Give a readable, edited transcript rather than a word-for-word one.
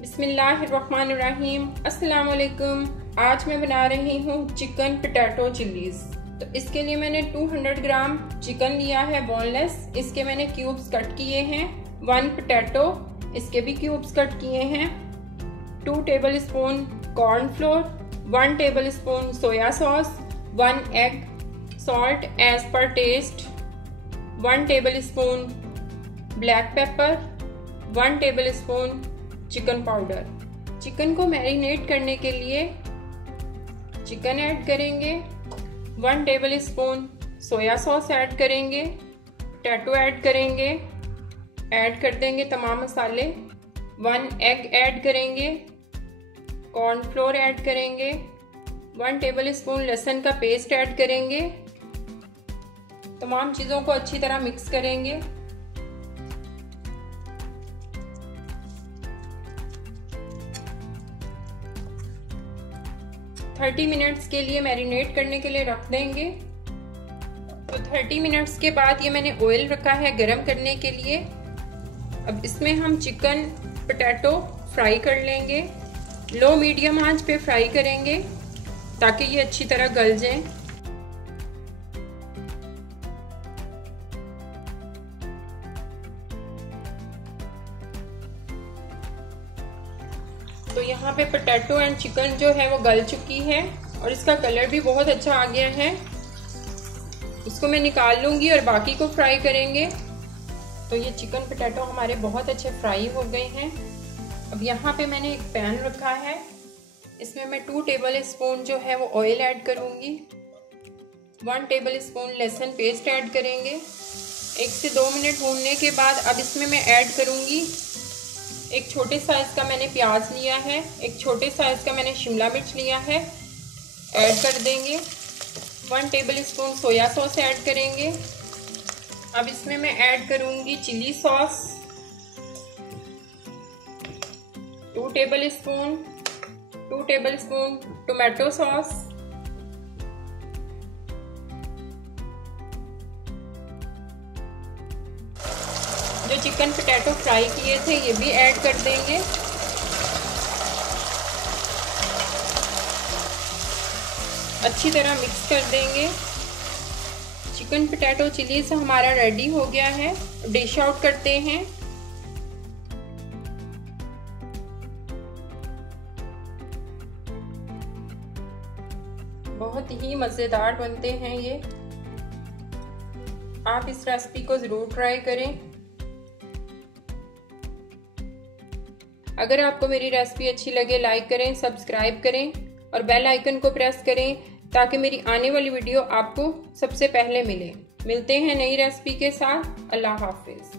बिस्मिल्लाहिर्रहमानिर्रहीम। अस्सलाम वालेकुम। आज मैं बना रही हूँ चिकन पोटैटो चिल्लीज। तो इसके लिए मैंने 200 ग्राम चिकन लिया है बोनलेस। इसके मैंने क्यूब्स कट किए हैं। 1 पोटैटो, इसके भी क्यूब्स कट किए हैं। 2 tablespoon cornflour, 1 tablespoon soya sauce, 1 egg, salt as per taste, 1 tablespoon black pepper, 1 tablespoon chicken powder. Chicken को मैरिनेट करने के लिए चिकन ऐड करेंगे, 1 tablespoon soya sauce add करेंगे, potato add करेंगे, add कर देंगे तमाम मसाले, 1 एग ऐड करेंगे, कॉर्नफ्लोर ऐड करेंगे, 1 टेबल स्पून लहसुन का पेस्ट ऐड करेंगे। तमाम चीज़ों को अच्छी तरह मिक्स करेंगे। थर्टी मिनट्स के लिए मैरिनेट करने के लिए रख देंगे। तो 30 मिनट्स के बाद ये मैंने ऑयल रखा है गरम करने के लिए। अब इसमें हम चिकन पोटैटो फ्राई कर लेंगे। लो मीडियम आंच पे फ्राई करेंगे ताकि ये अच्छी तरह गल जाए। तो यहाँ पे पोटैटो एंड चिकन जो है वो गल चुकी है और इसका कलर भी बहुत अच्छा आ गया है। इसको मैं निकाल लूँगी और बाकी को फ्राई करेंगे। तो ये चिकन पोटैटो हमारे बहुत अच्छे फ्राई हो गए हैं। अब यहाँ पे मैंने एक पैन रखा है। इसमें मैं 2 टेबल स्पून जो है वो ऑयल ऐड करूँगी, 1 टेबल स्पून लहसुन पेस्ट ऐड करेंगे। 1 से 2 मिनट भूनने के बाद अब इसमें मैं ऐड करूँगी एक छोटे साइज़ का मैंने प्याज लिया है, एक छोटे साइज़ का मैंने शिमला मिर्च लिया है, ऐड कर देंगे। 1 tablespoon soya sauce add करेंगे। अब इसमें मैं ऐड करूँगी chilli sauce, 2 tablespoon tomato sauce, जो चिकन पोटैटो फ्राई किए थे ये भी ऐड कर देंगे। अच्छी तरह मिक्स कर देंगे। चिकन पोटैटो चिली से हमारा रेडी हो गया है। डिश आउट करते हैं। बहुत ही मज़ेदार बनते हैं ये। आप इस रेसिपी को ज़रूर ट्राई करें। अगर आपको मेरी रेसिपी अच्छी लगे लाइक करें, सब्सक्राइब करें और बेल आइकन को प्रेस करें ताकि मेरी आने वाली वीडियो आपको सबसे पहले मिले। मिलते हैं नई रेसिपी के साथ। अल्लाह हाफिज़।